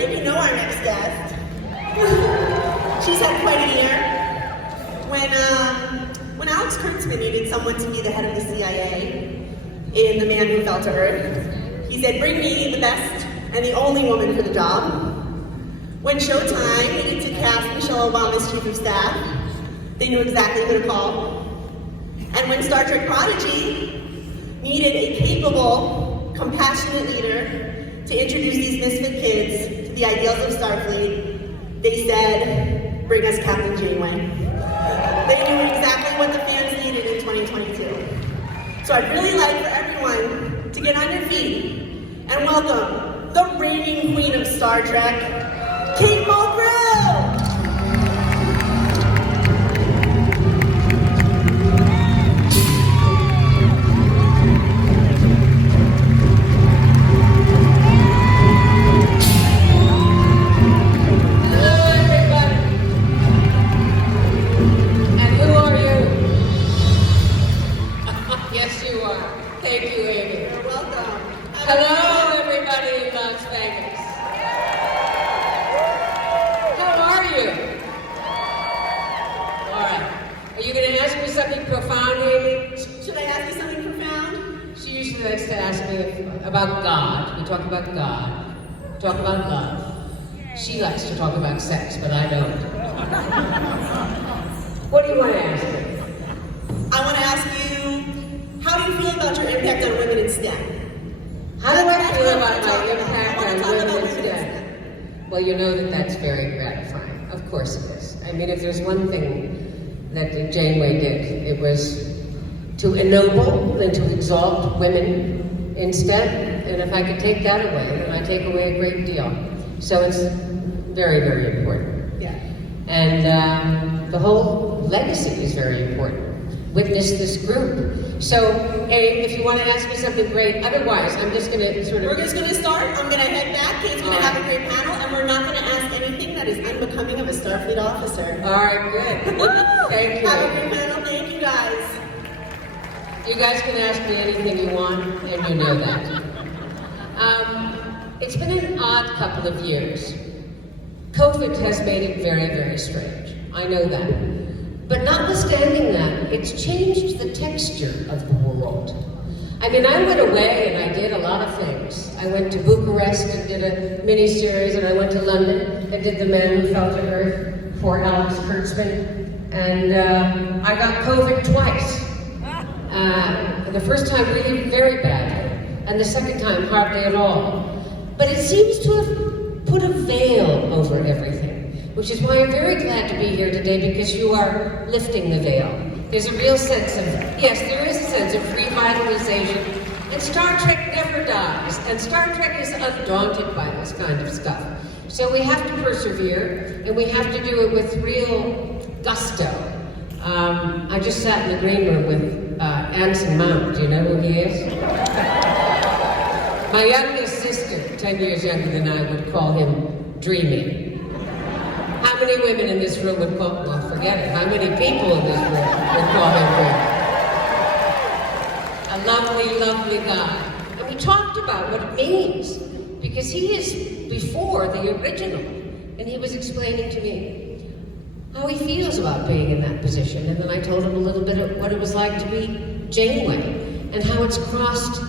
think you know our next guest. She's had quite a year. When Alex Kurtzman needed someone to be the head of the CIA in The Man Who Fell to Earth, he said, bring me the best and the only woman for the job. When Showtime needed to cast Michelle Obama's chief of staff, they knew exactly who to call. And when Star Trek Prodigy needed a capable, compassionate leader to introduce these misfit kids to the ideals of Starfleet, they said, bring us Captain Janeway. They knew exactly what the fans needed in 2022. So I'd really like for everyone to get on your feet and welcome the reigning queen of Star Trek, Kate Mulgrew! Talk about love. She likes to talk about sex, but I don't. What do you want to ask me? I want to ask you, how do you feel about your impact on women in STEM? How do I feel about my impact on women in STEM? Well, you know that's very gratifying. Of course it is. I mean, if there's one thing that Janeway did, it was to ennoble and to exalt women in STEM. And if I could take that away, then I take away a great deal. So it's very, very important. Yeah. And the whole legacy is very important. Witness this group. So, hey, if you want to ask me something great, otherwise, I'm just going to sort of... We're just going to start. I'm going to head back. Kate's going to have a great panel, and we're not going to ask anything that is unbecoming of a Starfleet officer. All right, good. Thank you. Have a great panel. Thank you, guys. You guys can ask me anything you want, and you know that. It's been an odd couple of years. COVID has made it very, very strange. I know that. But notwithstanding that, it's changed the texture of the world. I mean, I went away and I did a lot of things. I went to Bucharest and did a mini-series, and I went to London and did The Man Who Fell to Earth for Alex Kurtzman. And I got COVID twice. The first time really very badly, and the second time hardly at all. But it seems to have put a veil over everything, which is why I'm very glad to be here today, because you are lifting the veil. There's a real sense of, yes, there is a sense of revitalization, and Star Trek never dies, and Star Trek is undaunted by this kind of stuff. So we have to persevere, and we have to do it with real gusto. I just sat in the green room with Anson Mount. Do you know who he is? My youngest sister, 10 years younger than I, would call him Dreamy. How many women in this room would call, well, forget it, how many people in this room would call him Dreamy? A lovely, lovely guy. And we talked about what it means, because he is before the original, and he was explaining to me how he feels about being in that position. And then I told him a little bit of what it was like to be Janeway, and how it's crossed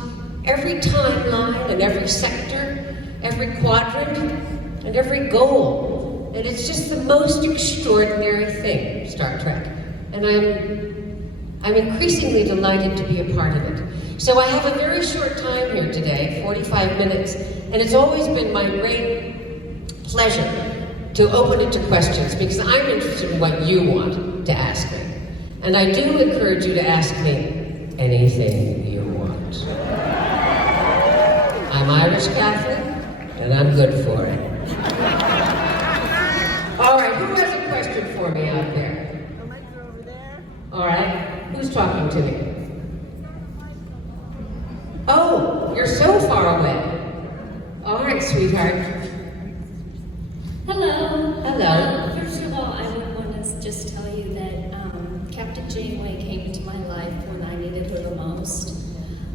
every timeline and every sector, every quadrant, and every goal. And it's just the most extraordinary thing, Star Trek. And I'm increasingly delighted to be a part of it. So I have a very short time here today, 45 minutes, and it's always been my great pleasure to open it to questions, because I'm interested in what you want to ask me. And I do encourage you to ask me anything you want. I'm Irish Catholic, and I'm good for it. All right, who has a question for me out there? The mics are over there. All right, who's talking to me? Oh, you're so far away. All right, sweetheart. Hello. Hello. First of all, I would want to just tell you that Captain Janeway came into my life when I needed her the most.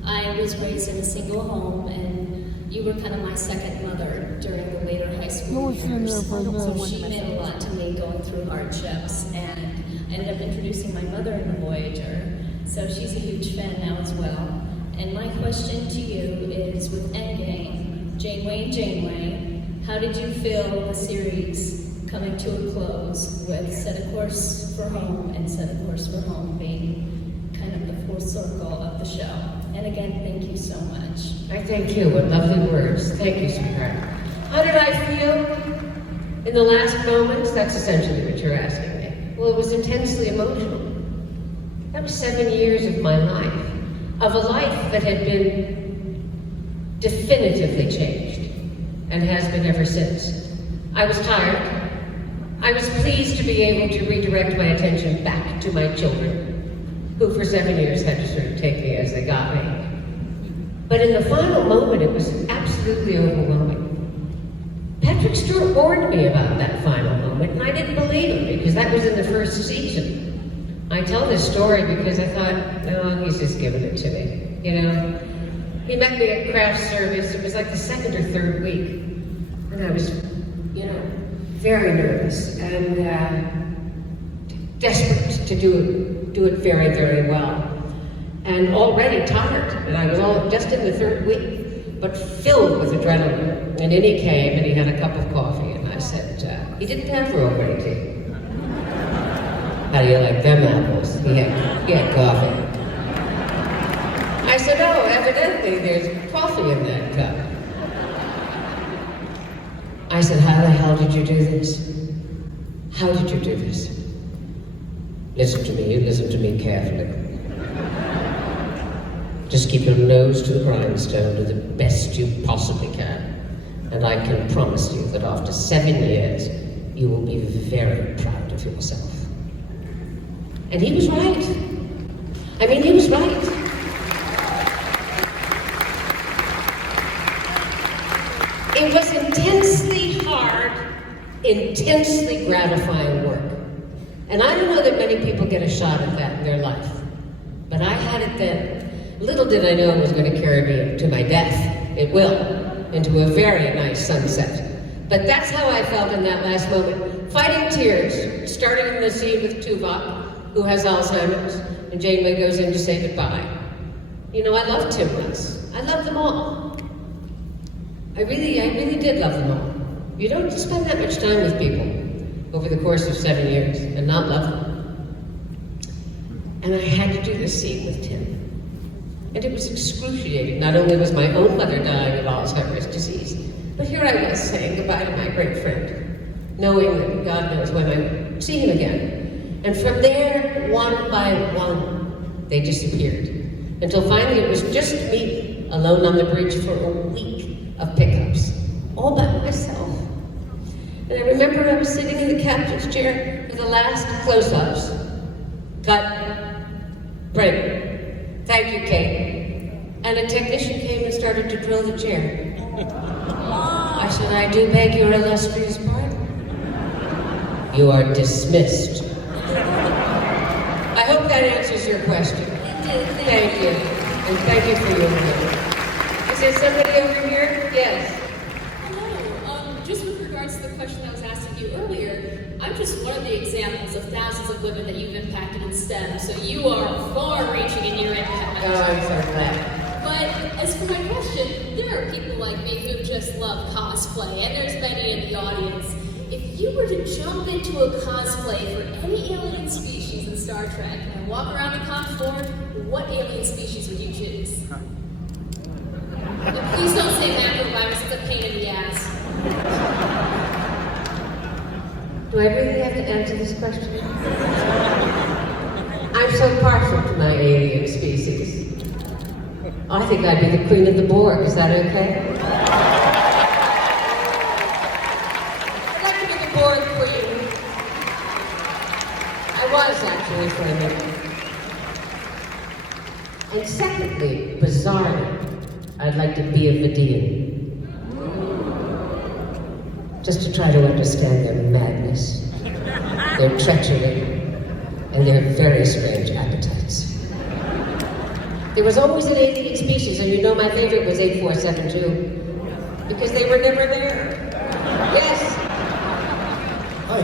I was raised in a single home, and you were kind of my second mother during the later high school school years. So she meant a lot to me going through hardships, and I ended up introducing my mother in the Voyager, so she's a huge fan now as well. And my question to you is, with Endgame, Janeway, how did you feel the series coming to a close with Set a Course for Home and Set a Course for Home being kind of the full circle of the show? And again, thank you so much. I thank you. What lovely words. Thank you, sweetheart. How did I feel in the last moments? That's essentially what you're asking me. Well, it was intensely emotional. That was 7 years of my life, of a life that had been definitively changed and has been ever since. I was tired. I was pleased to be able to redirect my attention back to my children, who for 7 years had to sort of take me as they got me. But in the final moment, it was absolutely overwhelming. Patrick Stewart warned me about that final moment, and I didn't believe him because that was in the first season. I tell this story because I thought, no, he's just giving it to me, you know? He met me at craft service. It was like the second or third week, and I was, you know, very nervous and desperate to do it very, very well. And already tired, and I was all just in the third week, but filled with adrenaline. And in he came, and he had a cup of coffee, and I said, he didn't have Earl Grey tea. How do you like them apples? He had coffee. I said, oh, evidently there's coffee in that cup. I said, how the hell did you do this? How did you do this? Listen to me, you listen to me carefully. Just keep your nose to the grindstone, do the best you possibly can. And I can promise you that after 7 years, you will be very proud of yourself. And he was right. I mean, he was right. It was intensely hard, intensely gratifying work. And I don't know that many people get a shot at that in their life. But I had it then. Little did I know it was going to carry me to my death. It will, into a very nice sunset. But that's how I felt in that last moment. Fighting tears, starting in the scene with Tuvok, who has Alzheimer's, and Janeway goes in to say goodbye. You know, I loved Tim Russ. I loved them all. I really did love them all. You don't spend that much time with people over the course of 7 years and not love them. And I had to do this scene with Tim. And it was excruciating. Not only was my own mother dying of Alzheimer's disease, but here I was saying goodbye to my great friend, knowing that God knows when I would see him again. And from there, one by one, they disappeared. Until finally it was just me, alone on the bridge for a week of pickups, all by myself. And I remember I was sitting in the captain's chair for the last close-ups. Cut. Break. Thank you, Kate. And a technician came and started to drill the chair. I said, I do beg your illustrious pardon. You are dismissed. I hope that answers your question. It did. Thank you. And thank you for your work. Is there somebody over here? Yes. Hello. Just with regards to the question that was asked of you earlier, I'm just one of the examples of thousands of women that you've impacted in STEM, so you are far-reaching in your impact. Oh, I'm so glad. But as for my question, there are people like me who just love cosplay, and there's many in the audience. If you were to jump into a cosplay for any alien species in Star Trek and walk around the con floor, what alien species would you choose? But please don't say macrovirus, it's a pain in the ass. Do I really have to answer this question? I'm so partial to my alien species. I think I'd be the queen of the Borg. Is that okay? I'd like to be the Borg queen. I was actually for a minute. And secondly, bizarrely, I'd like to be a Vidian. Just to try to understand their madness, their treachery, and their very strange appetites. There was always an alien species, and you know my favorite was 8472, because they were never there. Yes,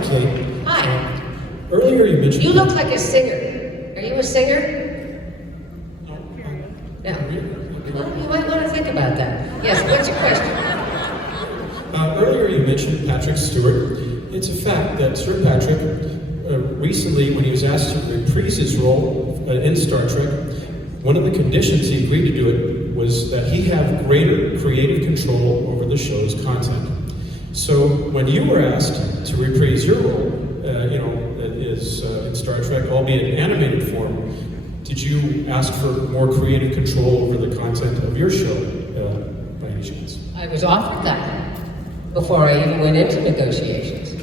Kate. Hi. Earlier you mentioned... You look like a singer. Are you a singer? No. Well, you might want to think about that. Yes, what's your question? Earlier you mentioned Patrick Stewart. It's a fact that Sir Patrick, recently when he was asked to reprise his role in Star Trek, one of the conditions he agreed to do it was that he have greater creative control over the show's content. So when you were asked to reprise your role, that is in Star Trek, albeit in animated form, did you ask for more creative control over the content of your show, by any chance? I was offered that before I even went into negotiations.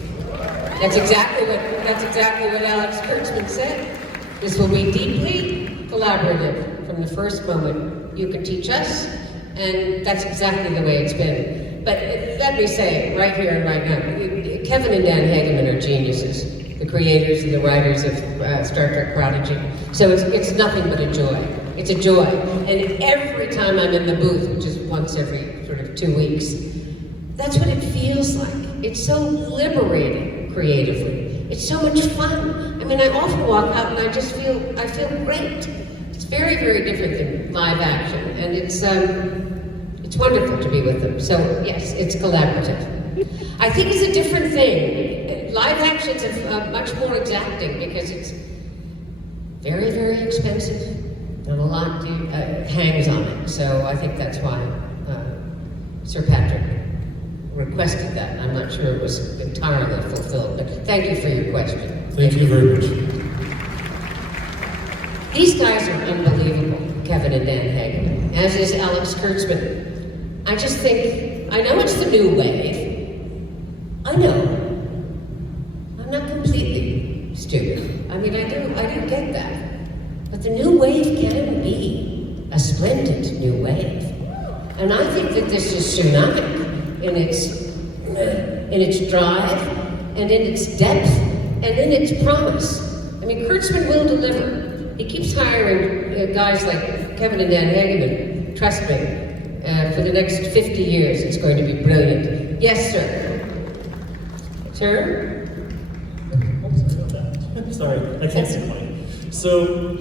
That's exactly what Alex Kurtzman said. This will be deeply collaborative from the first moment. You can teach us, and that's exactly the way it's been. But let me say, right here and right now, Kevin and Dan Hageman are geniuses, the creators and the writers of Star Trek Prodigy. So it's nothing but a joy. It's a joy. And every time I'm in the booth, which is once every sort of 2 weeks, that's what it feels like. It's so liberating creatively. It's so much fun. I mean, I often walk out and I feel great. It's very, very different than live action. And it's wonderful to be with them. So yes, it's collaborative. I think it's a different thing. Live action's much more exacting because it's very, very expensive. And a lot hangs on it. So I think that's why Sir Patrick requested that. I'm not sure it was entirely fulfilled, but thank you for your question. Thank you very much. These guys are unbelievable, Kevin and Dan Hageman, as is Alex Kurtzman. I just think, I know it's the new wave. I know. I'm not completely stupid. I mean, I do get that. But the new wave can be a splendid new wave. And I think that this is tsunami in its drive, and in its depth, and in its promise. I mean, Kurtzman will deliver. He keeps hiring guys like Kevin and Dan Hageman. Trust me, for the next 50 years, it's going to be brilliant. Yes, sir. Sir? Sorry, I can't see mine. So,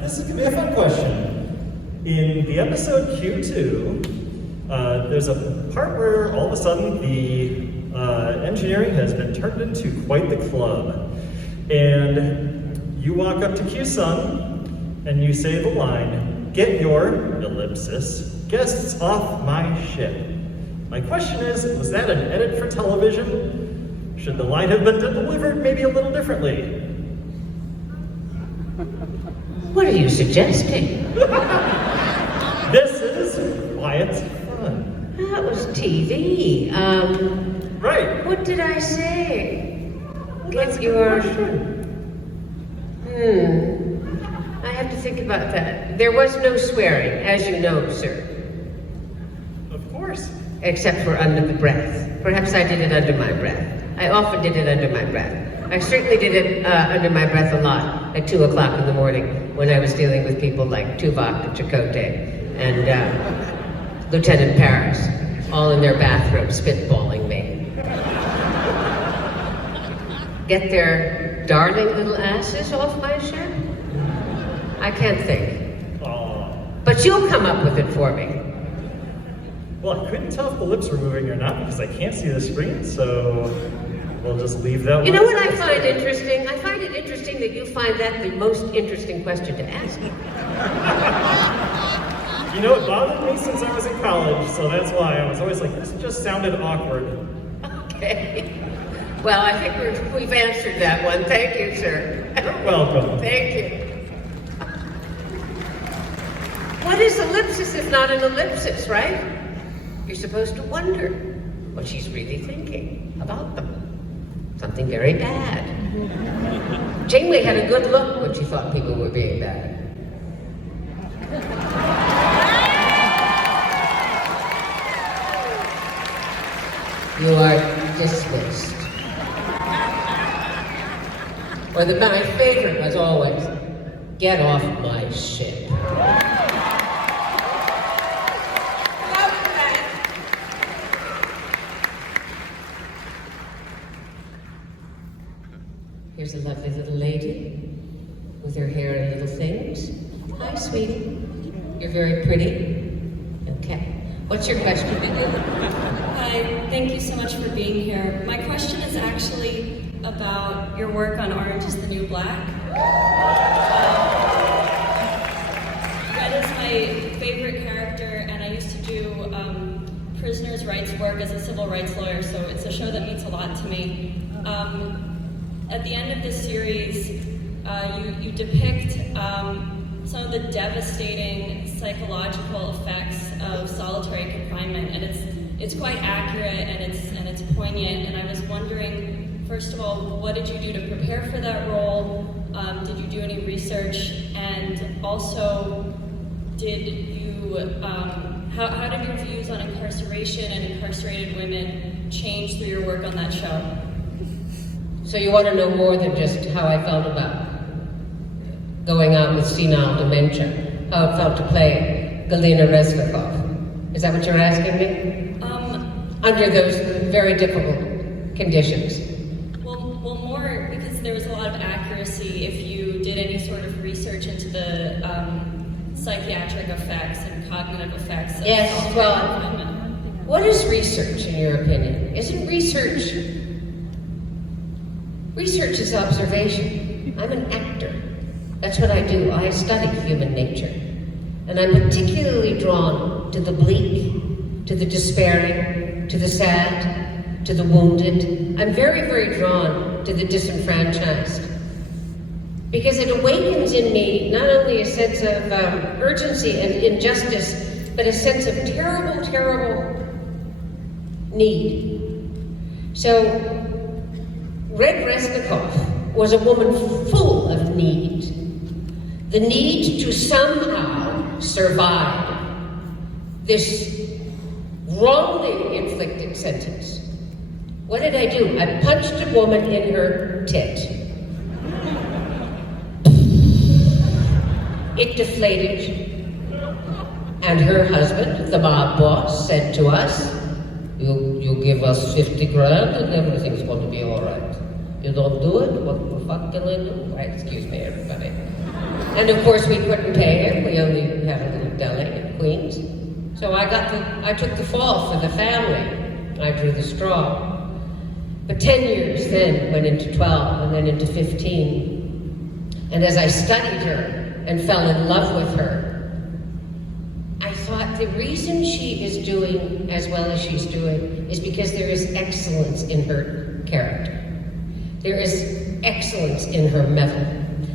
this is going to be a fun question. In the episode Q2, there's a part where all of a sudden the engineering has been turned into quite the club. And you walk up to Q-Sun and you say the line, "Get your, ellipsis, guests off my ship." My question is, was that an edit for television? Should the line have been delivered maybe a little differently? What are you suggesting? This is why it's fun. That was TV. Right. What did I say? That's Get a your... good question. I have to think about that. There was no swearing, as you know, sir. Of course. Except for under the breath. Perhaps I did it under my breath. I often did it under my breath. I certainly did it under my breath a lot at 2 o'clock in the morning when I was dealing with people like Tuvok and Chakotay and Lieutenant Paris, all in their bathroom spitballing me. Get their darling little asses off my ship? I can't think. Aww. But you'll come up with it for me. Well, I couldn't tell if the lips were moving or not because I can't see the screen, so we'll just leave that one. You know what I find interesting? I find it interesting that you find that the most interesting question to ask. You know, it bothered me since I was in college, so that's why I was always like, this just sounded awkward. Okay. Well, I think we've answered that one. Thank you, sir. You're welcome. Thank you. What is ellipsis if not an ellipsis, right? You're supposed to wonder what she's really thinking about them. Something very bad. Janeway had a good look when she thought people were being bad. You are dismissed. Or my favorite was always, get off my ship. Here's a lovely little lady with her hair in little things. Hi, sweetie. You're very pretty. Okay. What's your question? Hi, thank you so much for being here. My question is actually about your work on Orange is the New Black. Red is my favorite character, and I used to do prisoners' rights work as a civil rights lawyer, so it's a show that means a lot to me. At the end of this series, you depict some of the devastating psychological effects of solitary confinement, and it's quite accurate and it's poignant. And I was wondering, first of all, what did you do to prepare for that role? Did you do any research? And also, did you how did your views on incarceration and incarcerated women change through your work on that show? So you want to know more than just how I felt about going out with senile dementia, how it felt to play Galina Reznikov. Is that what you're asking me? Under those very difficult conditions. Well, more because there was a lot of accuracy if you did any sort of research into the psychiatric effects and cognitive effects of solitary confinement. What is research in your opinion? Isn't research is observation. I'm an actor. That's what I do. I study human nature. And I'm particularly drawn to the bleak, to the despairing, to the sad, to the wounded. I'm very, very drawn to the disenfranchised. Because it awakens in me not only a sense of urgency and injustice, but a sense of terrible, terrible need. So, Red Reznikov was a woman full of need. The need to somehow survive this wrongly inflicted sentence. What did I do? I punched a woman in her tit. It deflated. And her husband, the mob boss, said to us, you give us 50 grand and everything's going to be all right. You don't do it, what the fuck can I do? Right, excuse me, everybody. And of course we couldn't pay him. We only had a little deli in Queens. So I took the fall for the family. I drew the straw. But 10 years then went into 12 and then into 15. And as I studied her and fell in love with her, I thought the reason she is doing as well as she's doing is because there is excellence in her character. There is excellence in her mettle.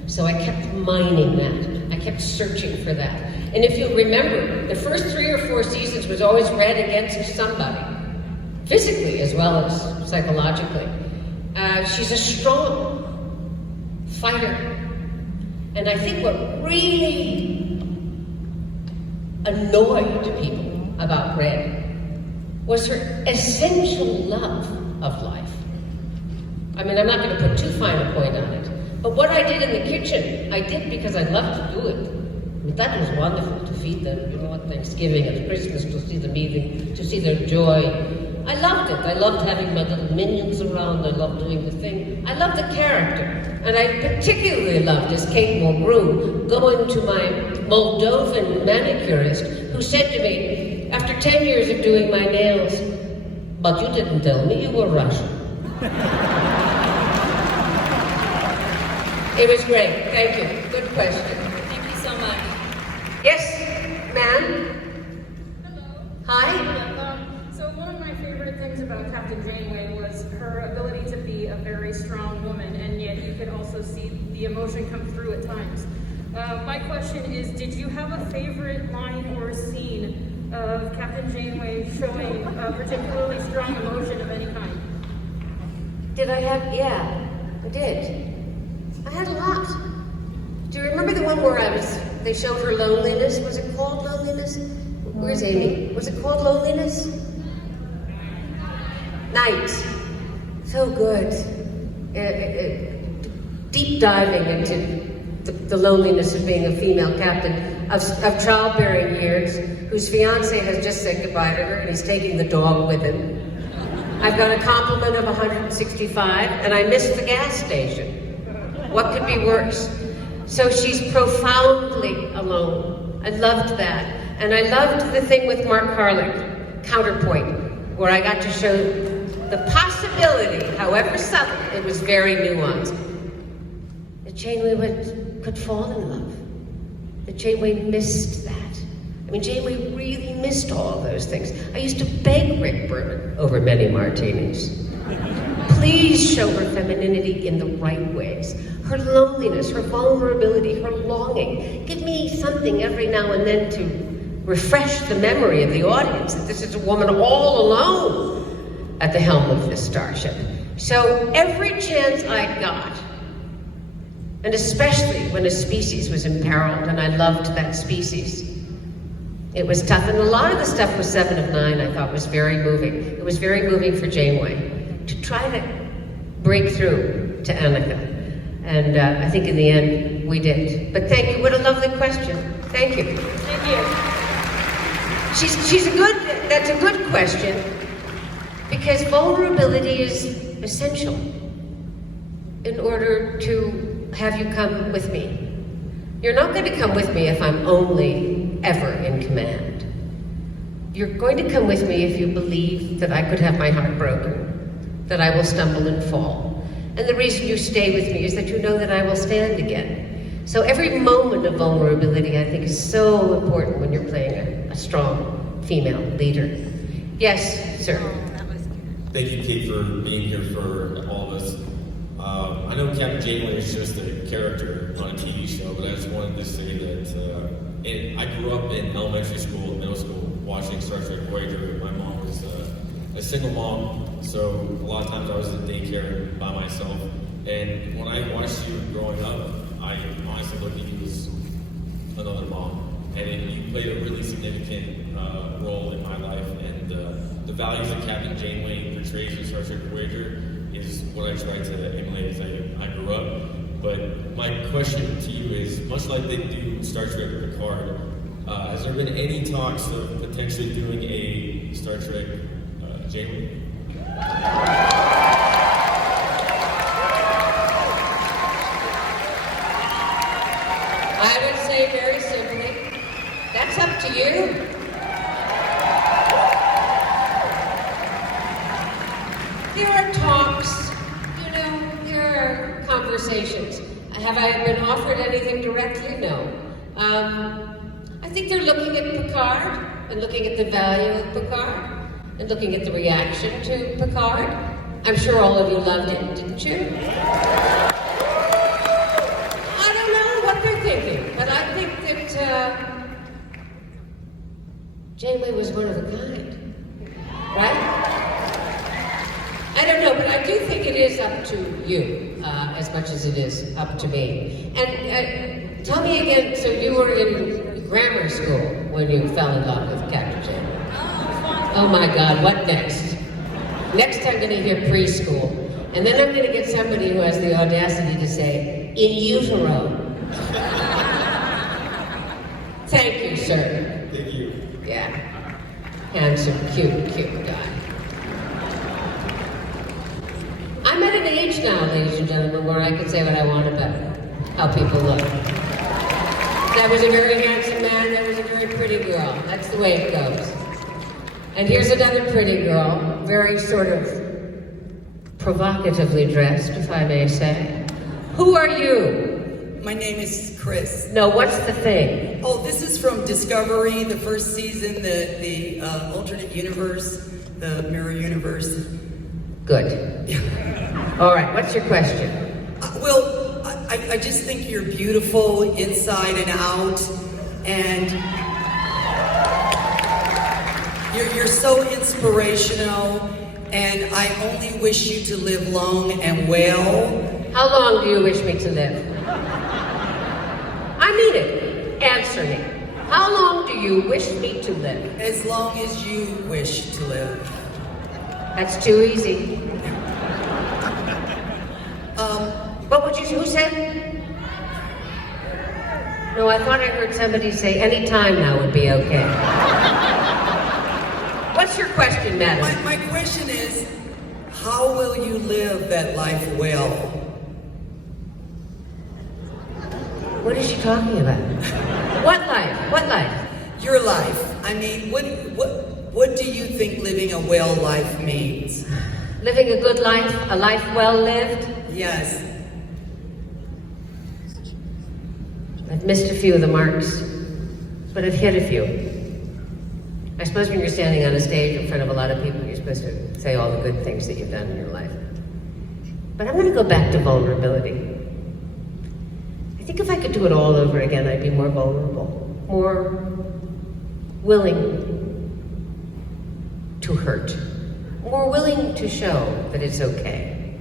So I kept mining that. I kept searching for that. And if you remember, the first 3 or 4 seasons was always Red against somebody, physically as well as psychologically. She's a strong fighter. And I think what really annoyed people about Red was her essential love of life. I mean, I'm not going to put too fine a point on it, but what I did in the kitchen, I did because I loved to do it. I mean, that was wonderful to feed them, you know, at Thanksgiving and Christmas, to see them eating, to see their joy. I loved it. I loved having my little minions around. I loved doing the thing. I loved the character. And I particularly loved, as Kate Mulgrew, going to my Moldovan manicurist, who said to me, after 10 years of doing my nails, but you didn't tell me you were Russian. It was great. Thank you. Good question. Thank you so much. Yes, ma'am? Hello. Hi? So one of my favorite things about Captain Janeway was her ability to be a very strong woman, and yet you could also see the emotion come through at times. My question is, did you have a favorite line or scene of Captain Janeway showing a particularly strong emotion of any kind? Did I have? Yeah, I did. I had a lot. Do you remember the one where they showed her loneliness? Was it called Loneliness? Where's Amy? Was it called Loneliness? Night. So good. Deep diving into the loneliness of being a female captain of childbearing years, whose fiance has just said goodbye to her and he's taking the dog with him. I've got a compliment of 165 and I missed the gas station. What could be worse? So she's profoundly alone. I loved that. And I loved the thing with Mark Harlick, Counterpoint, where I got to show the possibility, however subtle, it was very nuanced, that Janeway could fall in love. That Janeway missed that. I mean, Janeway really missed all of those things. I used to beg Rick Berman over many martinis. Please show her femininity in the right ways. Her loneliness, her vulnerability, her longing. Give me something every now and then to refresh the memory of the audience that this is a woman all alone at the helm of this starship. So every chance I got, and especially when a species was imperiled, and I loved that species, it was tough. And a lot of the stuff with 7 of 9 I thought was very moving. It was very moving for Janeway to try to break through to Annika. And I think in the end, we did. But thank you, what a lovely question. Thank you. Thank you. That's a good question, because vulnerability is essential in order to have you come with me. You're not going to come with me if I'm only ever in command. You're going to come with me if you believe that I could have my heart broken, that I will stumble and fall. And the reason you stay with me is that you know that I will stand again. So every moment of vulnerability, I think, is so important when you're playing a strong female leader. Yes, sir. Thank you, Kate, for being here for all of us. I know Captain Janeway is just a character on a TV show, but I just wanted to say that I grew up in elementary school and middle school watching Star Trek Voyager. My mom was a single mom, so a lot of times I was in daycare by myself. And when I watched you growing up, I honestly looked at you as another mom. And you played a really significant role in my life. And the values that Captain Janeway portrays in Star Trek Voyager is what I tried to emulate as I grew up. But my question to you is, much like they do Star Trek Picard, has there been any talks of potentially doing a Star Trek Janeway? I would say very simply, that's up to you. There are talks, there are conversations. Have I been offered anything directly? No. I think they're looking at Picard and looking at the value of Picard and looking at the reaction to Picard. I'm sure all of you loved it, didn't you? I don't know what they're thinking, but I think that Janeway was one of a kind, right? I don't know, but I do think it is up to you as much as it is up to me. And tell me again, so you were in grammar school when you fell in love with Captain Janeway? Oh my God, what next? Next I'm going to hear preschool. And then I'm going to get somebody who has the audacity to say, in utero. Thank you, sir. Thank you. Yeah. Handsome, cute guy. I'm at an age now, ladies and gentlemen, where I can say what I want about how people look. That was a very handsome man, that was a very pretty girl. That's the way it goes. And here's another pretty girl, very sort of provocatively dressed, if I may say. Who are you? My name is Chris. No, what's the thing? Oh, this is from Discovery, the first season, the alternate universe, the mirror universe. Good. All right, what's your question? Well, I just think you're beautiful inside and out, and you're so inspirational, and I only wish you to live long and well. How long do you wish me to live? I mean it. Answer me. How long do you wish me to live? As long as you wish to live. That's too easy. What would you, who said? No, I thought I heard somebody say any time now would be okay. What's your question, madam? My question is, how will you live that life well? What is she talking about? What life? What life? Your life. I mean, what do you think living a well life means? Living a good life, a life well lived. Yes. I've missed a few of the marks, but I've hit a few. I suppose when you're standing on a stage in front of a lot of people, you're supposed to say all the good things that you've done in your life. But I'm going to go back to vulnerability. I think if I could do it all over again, I'd be more vulnerable, more willing to hurt, more willing to show that it's okay.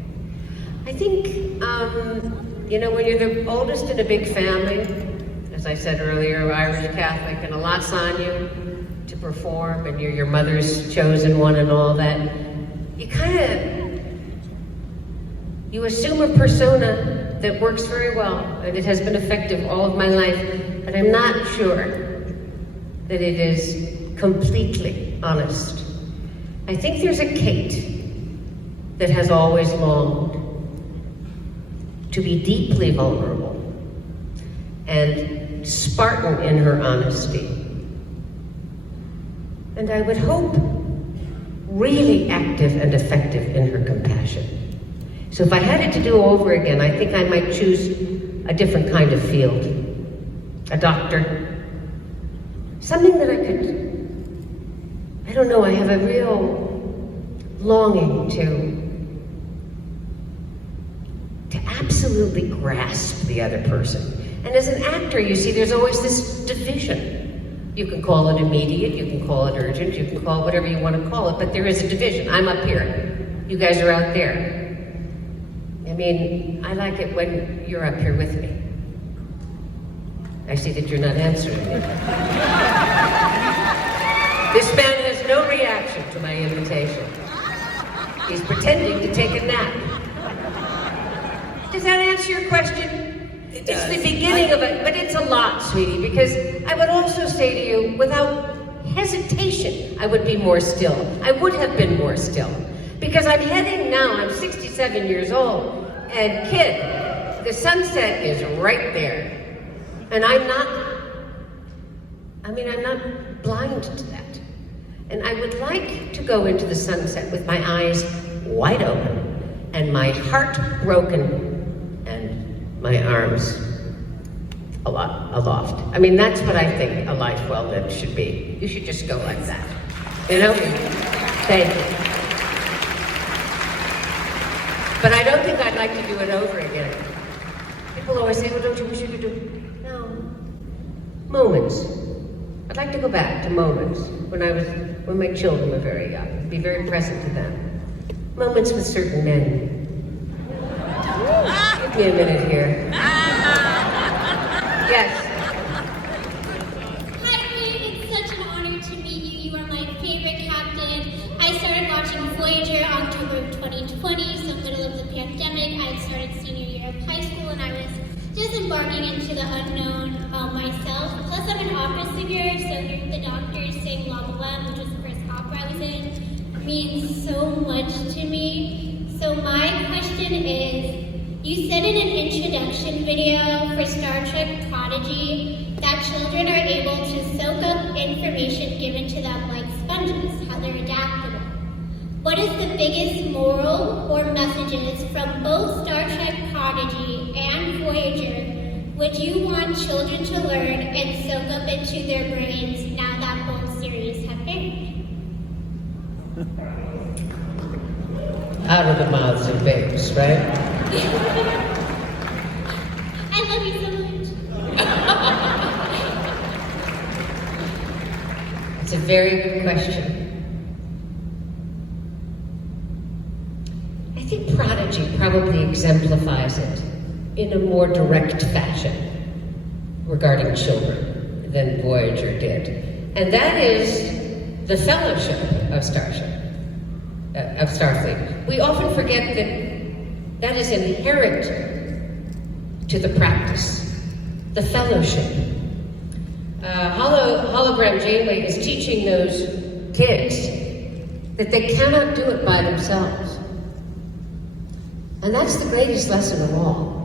I think, you know, when you're the oldest in a big family, as I said earlier, Irish Catholic, and a lot's on you to perform, and you're your mother's chosen one and all that, you assume a persona that works very well, and it has been effective all of my life, but I'm not sure that it is completely honest. I think there's a Kate that has always longed to be deeply vulnerable and Spartan in her honesty. And I would hope really active and effective in her compassion. So if I had it to do over again, I think I might choose a different kind of field. A doctor. Something that I could, I don't know, I have a real longing to absolutely grasp the other person. And as an actor, you see, there's always this division. You can call it immediate, you can call it urgent, you can call it whatever you want to call it, but there is a division. I'm up here. You guys are out there. I mean, I like it when you're up here with me. I see that you're not answering me. This man has no reaction to my invitation. He's pretending to take a nap. Does that answer your question? It does. It's the beginning of it, but it's a lot, sweetie, because I would also say to you, without hesitation, I would be more still. I would have been more still. Because I'm heading now, I'm 67 years old, and kid, the sunset is right there. And I'm not blind to that. And I would like to go into the sunset with my eyes wide open and my heart broken and my arms aloft. I mean, that's what I think a life well lived should be. You should just go like that. You know? Thank you. But I don't think I'd like to do it over again. People always say, well, don't you wish you could do it? No. Moments. I'd like to go back to moments when my children were very young, be very present to them. Moments with certain men. Give me a minute here. Yes. Hi, Kate. It's such an honor to meet you. You are my favorite captain. I started watching Voyager October of 2020, so middle of the pandemic. I had started senior year of high school, and I was just embarking into the unknown myself. Plus, I'm an opera singer, so hearing the Doctors sing La Boheme, which was the first opera I was in, means so much to me. So my question is, you said in an introduction video for Star Trek Prodigy that children are able to soak up information given to them like sponges, how they're adaptable. What is the biggest moral or messages from both Star Trek Prodigy and Voyager would you want children to learn and soak up into their brains now that both series have aired? Out of the mouths of babes, right? I love you so much. It's a very good question. I think Prodigy probably exemplifies it in a more direct fashion regarding children than Voyager did. And that is the fellowship of Starfleet. We often forget that that is inherent to the practice, the fellowship. Hologram Janeway is teaching those kids that they cannot do it by themselves. And that's the greatest lesson of all.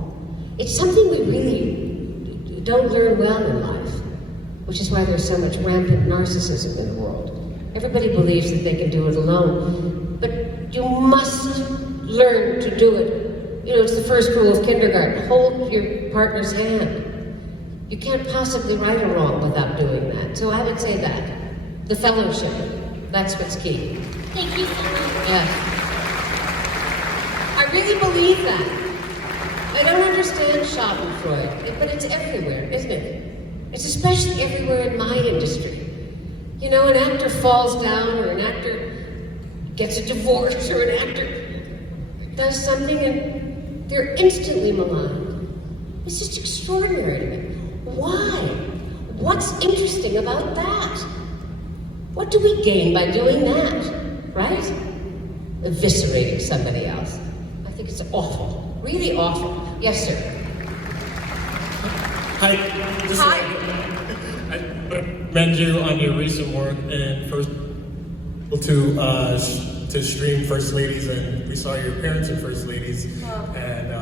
It's something we really don't learn well in life, which is why there's so much rampant narcissism in the world. Everybody believes that they can do it alone, but you must learn to do it. You know, it's the first rule of kindergarten. Hold your partner's hand. You can't possibly right or wrong without doing that. So I would say that. The fellowship, that's what's key. Thank you so much. Yes. I really believe that. I don't understand Schadenfreude, but it's everywhere, isn't it? It's especially everywhere in my industry. You know, an actor falls down, or an actor gets a divorce, or an actor does something and they're instantly maligned. It's just extraordinary to me. Why? What's interesting about that? What do we gain by doing that, right? Eviscerating somebody else. I think it's awful, really awful. Yes, sir. Hi. Hi. I commend you on your recent work and first to stream First Ladies, and we saw your appearance in First Ladies, and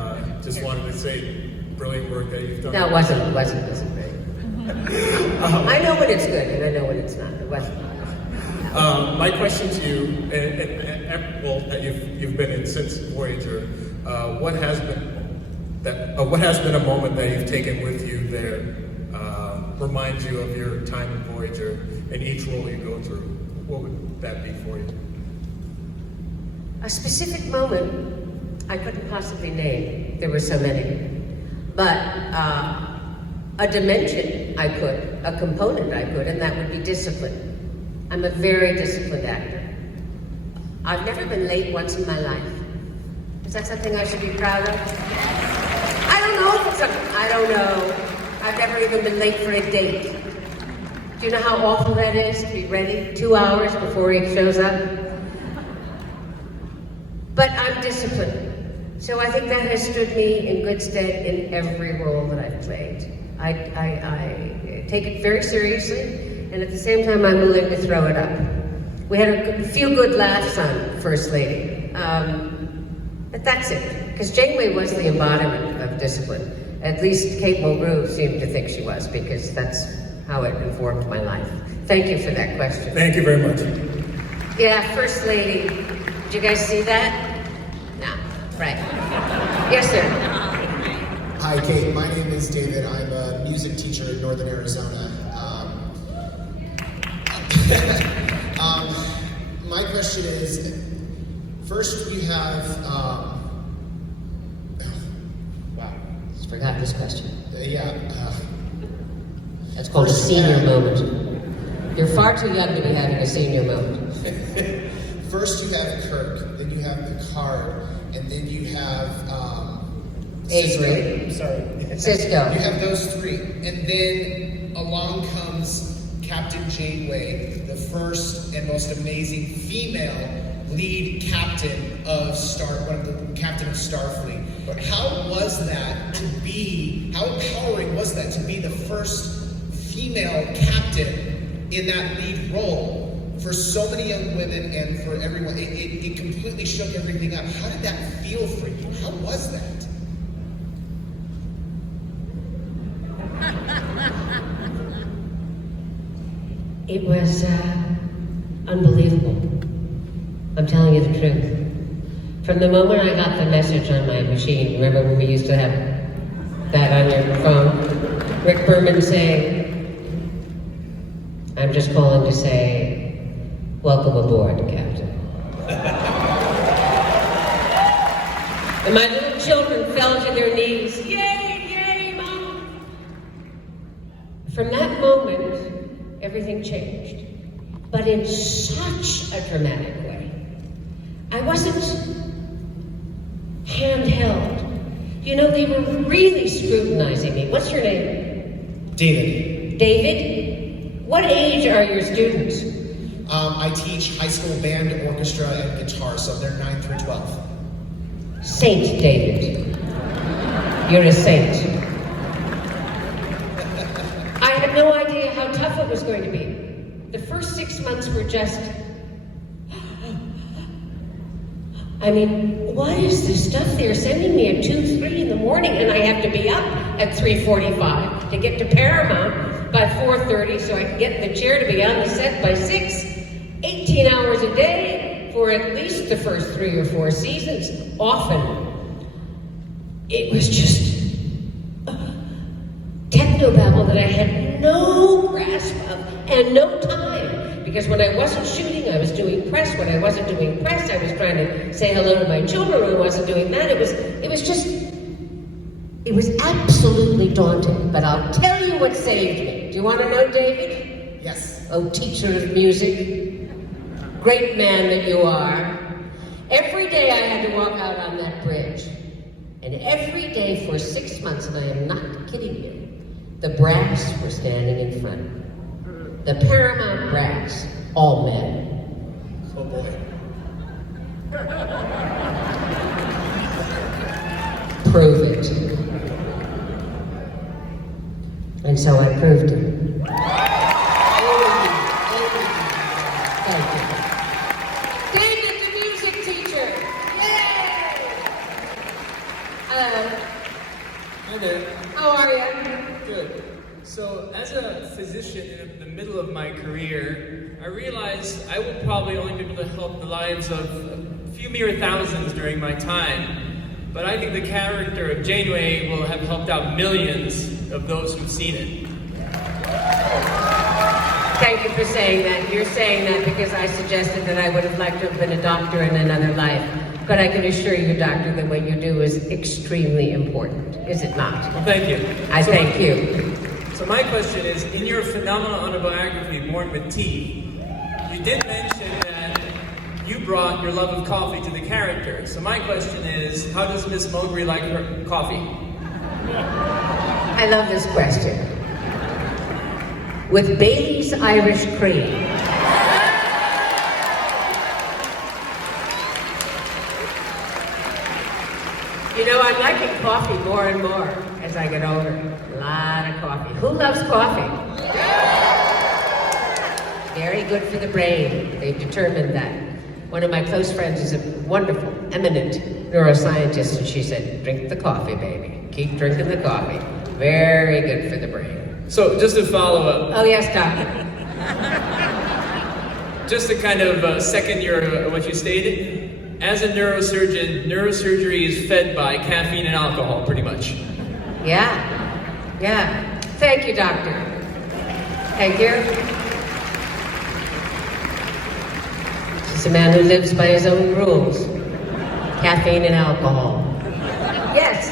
just wanted to say, brilliant work that you've done. No, it wasn't great. I know when it's good and I know when it's not. It wasn't. My question to you, and well, that you've been in since Voyager, what has been a moment that you've taken with you there, reminds you of your time in Voyager and each role you go through? What would that be for you? A specific moment I couldn't possibly name. There were so many. But a dimension I could, a component I could, and that would be discipline. I'm a very disciplined actor. I've never been late once in my life. Is that something I should be proud of? I don't know if it's something, I don't know. I've never even been late for a date. Do you know how awful that is to be ready 2 hours before he shows up? But I'm disciplined. So I think that has stood me in good stead in every role that I've played. I take it very seriously, and at the same time I'm willing to throw it up. We had a few good laughs on First Lady. But that's it, because Janeway was the embodiment of discipline. At least Kate Mulgrew seemed to think she was, because that's how it informed my life. Thank you for that question. Thank you very much. Yeah, First Lady. Did you guys see that? No. Right. Yes, sir. Hi, Kate. My name is David. I'm a music teacher in Northern Arizona. My question is, first we have, wow. Just forgot this question. That's called a first senior moment. You're far too young to be having a senior moment. First you have Kirk, then you have Picard, and then you have Avery. Cisco. You have those three. And then along comes Captain Janeway, the first and most amazing female lead captain of captain of Starfleet. How was that to be, how empowering was that to be the first female captain in that lead role for so many young women and for everyone? It completely shook everything up. How did that feel for you? How was that? It was unbelievable. I'm telling you the truth. From the moment I got the message on my machine, remember when we used to have that on your phone? Rick Berman saying, I'm just calling to say, welcome aboard, Captain. And my little children fell to their knees. Yay, yay, Mom! From that moment, everything changed, but in such a dramatic way. I wasn't handheld. You know, they were really scrutinizing me. What's your name? David. David? What age are your students? I teach high school band, orchestra, and guitar, so they're 9 through 12. Saint David. You're a saint. I had no idea how tough it was going to be. The first 6 months were just... I mean, why is this stuff they're sending me at 2, 3 in the morning, and I have to be up at 3:45 to get to Paramount by 4:30 so I can get in the chair to be on the set by 6, 18 hours a day for at least the first 3 or 4 seasons, often. It was just technobabble that I had no grasp of and no time. Because when I wasn't shooting, I was doing press. When I wasn't doing press, I was trying to say hello to my children. When I wasn't doing that, it was absolutely daunting. But I'll tell you what saved me. Do you want to know, David? Yes. Oh, teacher of music, great man that you are. Every day I had to walk out on that bridge. And every day for 6 months, and I am not kidding you, the brass were standing in front. The Paramount brass, all men. Oh boy. Prove it. And so I proved it. Thank you. David, the music teacher. Yay! Hi there. How are you? Good. So, as a physician in the middle of my career, I realized I will probably only be able to help the lives of a few mere thousands during my time. But I think the character of Janeway will have helped out millions of those who've seen it. Thank you for saying that. You're saying that because I suggested that I would have liked to have been a doctor in another life. But I can assure you, Doctor, that what you do is extremely important, is it not? Well, thank you. Thank you. So my question is, in your phenomenal autobiography, Born with Teeth, you did mention that you brought your love of coffee to the character. So my question is, how does Miss Mulgrew like her coffee? I love this question. With Bailey's Irish Cream. You know, I'm liking coffee more and more as I get older. A lot of coffee. Who loves coffee? Very good for the brain. They've determined that. One of my close friends is a wonderful, eminent neuroscientist, and she said, drink the coffee, baby. Keep drinking the coffee. Very good for the brain. So, just to follow up. Oh, yes, doctor. Just to kind of second what you stated, as a neurosurgeon, neurosurgery is fed by caffeine and alcohol, pretty much. Yeah. Thank you, doctor. Thank you. This is a man who lives by his own rules. Caffeine and alcohol. Yes.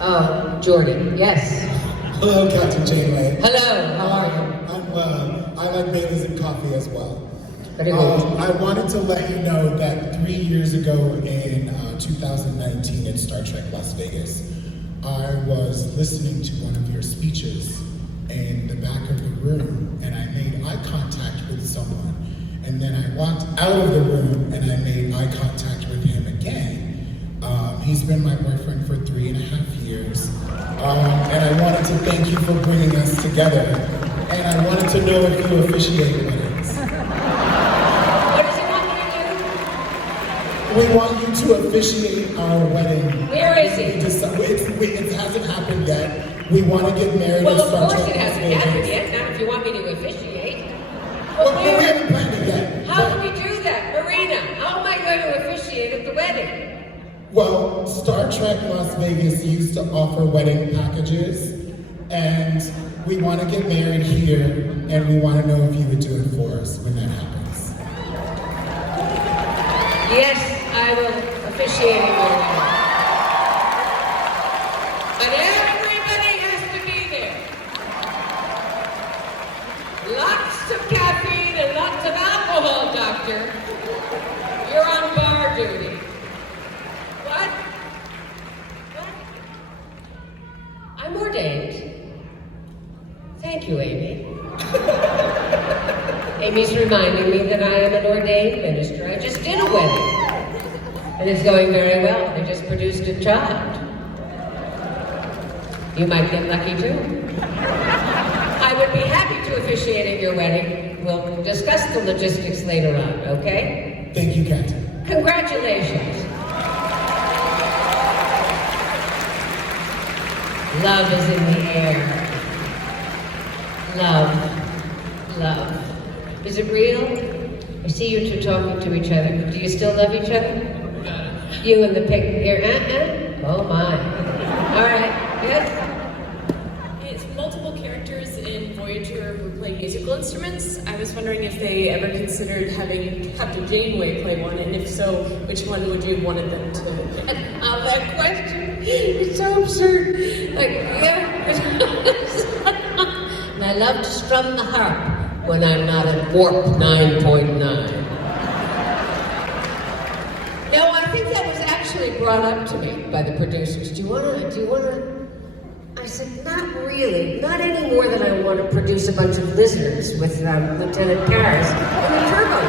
Oh, Jordan, yes. Hello, Captain Janeway. Hello, how are you? I'm well. I like Baileys and coffee as well. Very good. I wanted to let you know that 3 years ago in 2019 in Star Trek Las Vegas, I was listening to one of your speeches in the back of the room, and I made eye contact with someone. And then I walked out of the room, and I made eye contact with him again. He's been my boyfriend for 3.5 years. And I wanted to thank you for bringing us together. And I wanted to know if you officiate weddings. What does he want me to do? We want you to officiate our wedding. Where is he? It hasn't happened yet. We want to get married. Well, in of Star course Trek it hasn't Las happened Vegas. yet. Not if you want me to officiate. Well, we haven't planned it yet. How do we do that? Marina, how am I going to officiate at the wedding? Well, Star Trek Las Vegas used to offer wedding packages, and we want to get married here, and we want to know if you would do it for us when that happens. Yes, I will officiate at your wedding. But everybody has to be there. Lots of caffeine and lots of alcohol, Doctor. You're on bar duty. What? I'm ordained. Thank you, Amy. Amy's reminding me that I am an ordained minister. I just did a wedding. And it's going very well. They just produced a child. You might get lucky too. I would be happy to officiate at your wedding. We'll discuss the logistics later on, okay? Thank you, Captain. Congratulations. Love is in the air. Love. Love. Is it real? I see you two talking to each other. Do you still love each other? You and the pig here, Oh my. All right, good. It's multiple characters in Voyager who play musical instruments. I was wondering if they ever considered having Captain Janeway play one, and if so, which one would you have wanted them to get? That question is so absurd. Like, yeah. And I love to strum the harp when I'm not at warp 9.9. No, I think that was actually brought up to me by the producers. Do you wanna? I said, not really. Not any more than I want to produce a bunch of lizards with Lieutenant Cars in the turbo.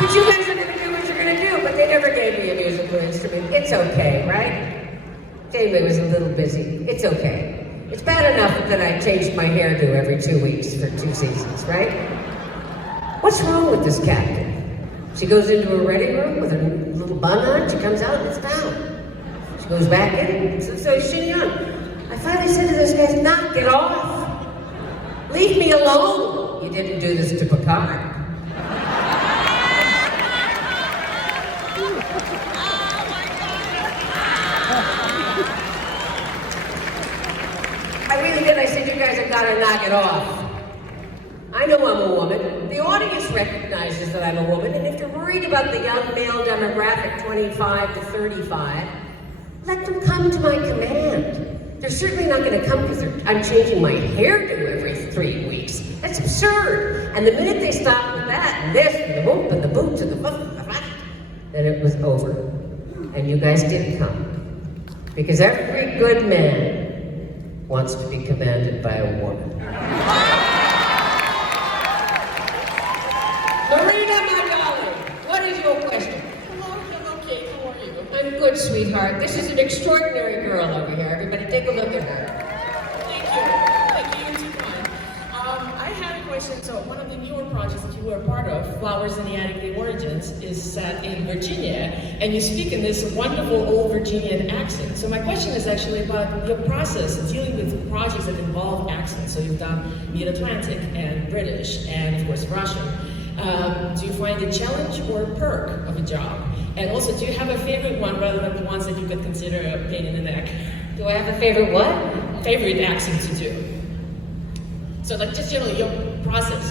But you guys are gonna do what you're gonna do. But they never gave me a musical instrument. It's okay, right? Janeway was a little busy. It's okay. It's bad enough that I changed my hairdo every 2 weeks for 2 seasons, right? What's wrong with this captain? She goes into a ready room with a little bun on, she comes out and it's down. She goes back in, so she's young. I finally said to those guys, knock it off. Leave me alone. You didn't do this to Picard. I really did. I said, you guys have got to knock it off. I know I'm a woman. The audience recognizes that I'm a woman, and if they're worried about the young male demographic, 25 to 35, let them come to my command. They're certainly not going to come because I'm changing my hairdo every 3 weeks. That's absurd. And the minute they stop with that, and this, and the whoop, and the boots, and the woof, and the flat, then it was over. And you guys did come. Because every good man wants to be commanded by a woman. Marina, my darling, what is your question? Hello, Kate. How are you? I'm good, sweetheart. This is an extraordinary girl over here. Everybody take a look at her. Thank you. You're too kind. I had a question. So one of the newer projects that you were a part of, Flowers in the Attic, The Origins, is set in Virginia, and you speak in this wonderful old Virginian accent. So my question is actually about your process of dealing with projects that involve accents. So you've done Mid-Atlantic and British and, of course, Russian. Do you find it a challenge or a perk of a job? And also, do you have a favorite one rather than the ones that you could consider a pain in the neck? Do I have a favorite what? Favorite accent to do. So, like, just generally your process,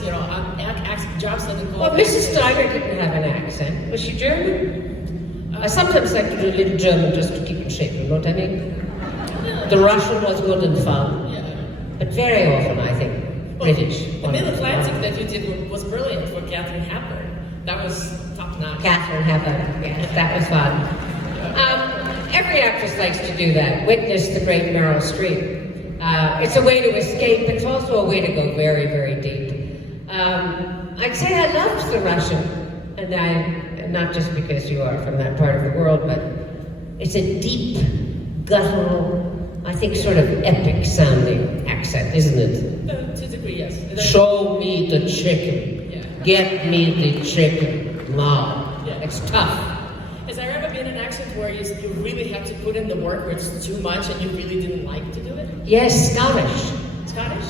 jobs that involve. Well, Mrs. Steiner didn't have an accent. Was she German? I sometimes like to do a little German just to keep in shape, you know what I mean? The Russian was good and fun. Yeah. But very often, I think, British. The Mid-Atlantic that you did was brilliant for Katharine Hepburn. That was top-notch. Katharine Hepburn, yes, that was fun. Every actress likes to do that. Witness the great Meryl Streep. It's a way to escape, but it's also a way to go very, very deep. I'd say I loved the Russian, and not just because you are from that part of the world, but it's a deep, guttural, I think sort of epic-sounding accent, isn't it? To a degree, yes. Show me the chicken. Yeah. Get me the chicken. Now. Yeah. It's tough. Has there ever been an accent where you really had to put in the work where it's too much and you really didn't like to do it? Yes, Scottish. Scottish?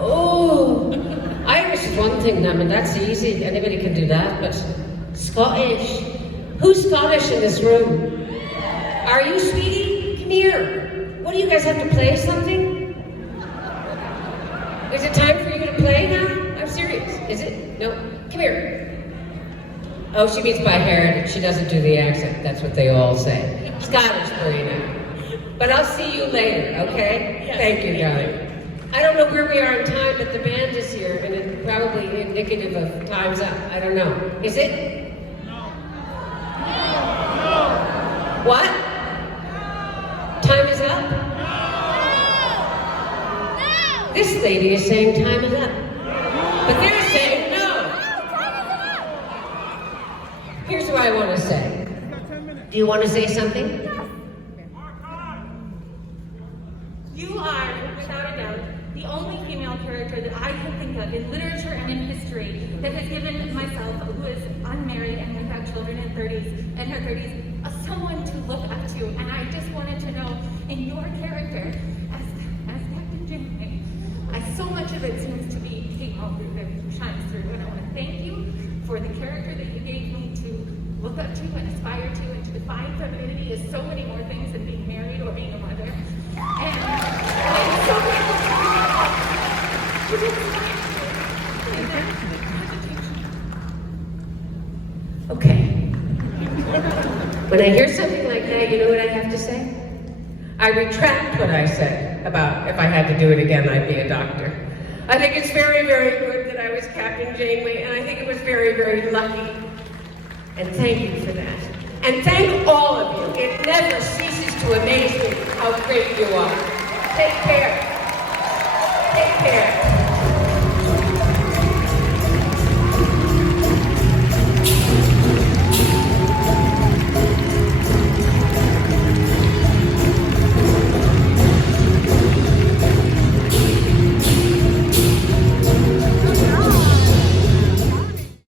Oh. Irish is one thing, I mean, that's easy. Anybody can do that, but Scottish. Who's Scottish in this room? Are you, sweetie? Come here. What do you guys have to play something? Is it time for you to play now? I'm serious. Is it? No? Come here. Oh, she means by heritage. She doesn't do the accent. That's what they all say. Scottish, Marina. But I'll see you later, okay? Yes. Thank you, darling. I don't know where we are in time, but the band is here, and it's probably indicative of time's up. I don't know. Is it? No. What? Time is up? No. This lady is saying time is up. But they're saying no. Here's what I want to say. Do you want to say something? You are, without a doubt, the only female character that I can think of in literature and in history that has given myself, who is unmarried and without children in her 30s, someone to look up to. And I just wanted to know, in your character, as Captain Janeway, so much of it seems to be Kate Mulgrew that shines through. And I want to thank you for the character that you gave me to look up to and aspire to, and to define femininity as so many more things than being married or being a mother. And I'm so grateful to you. Okay. When I hear something like that, you know what I have to say? I retract what I said about if I had to do it again, I'd be a doctor. I think it's very, very good that I was Captain Janeway, and I think it was very, very lucky. And thank you for that. And thank all of you. It never ceases to amaze me how great you are. Take care.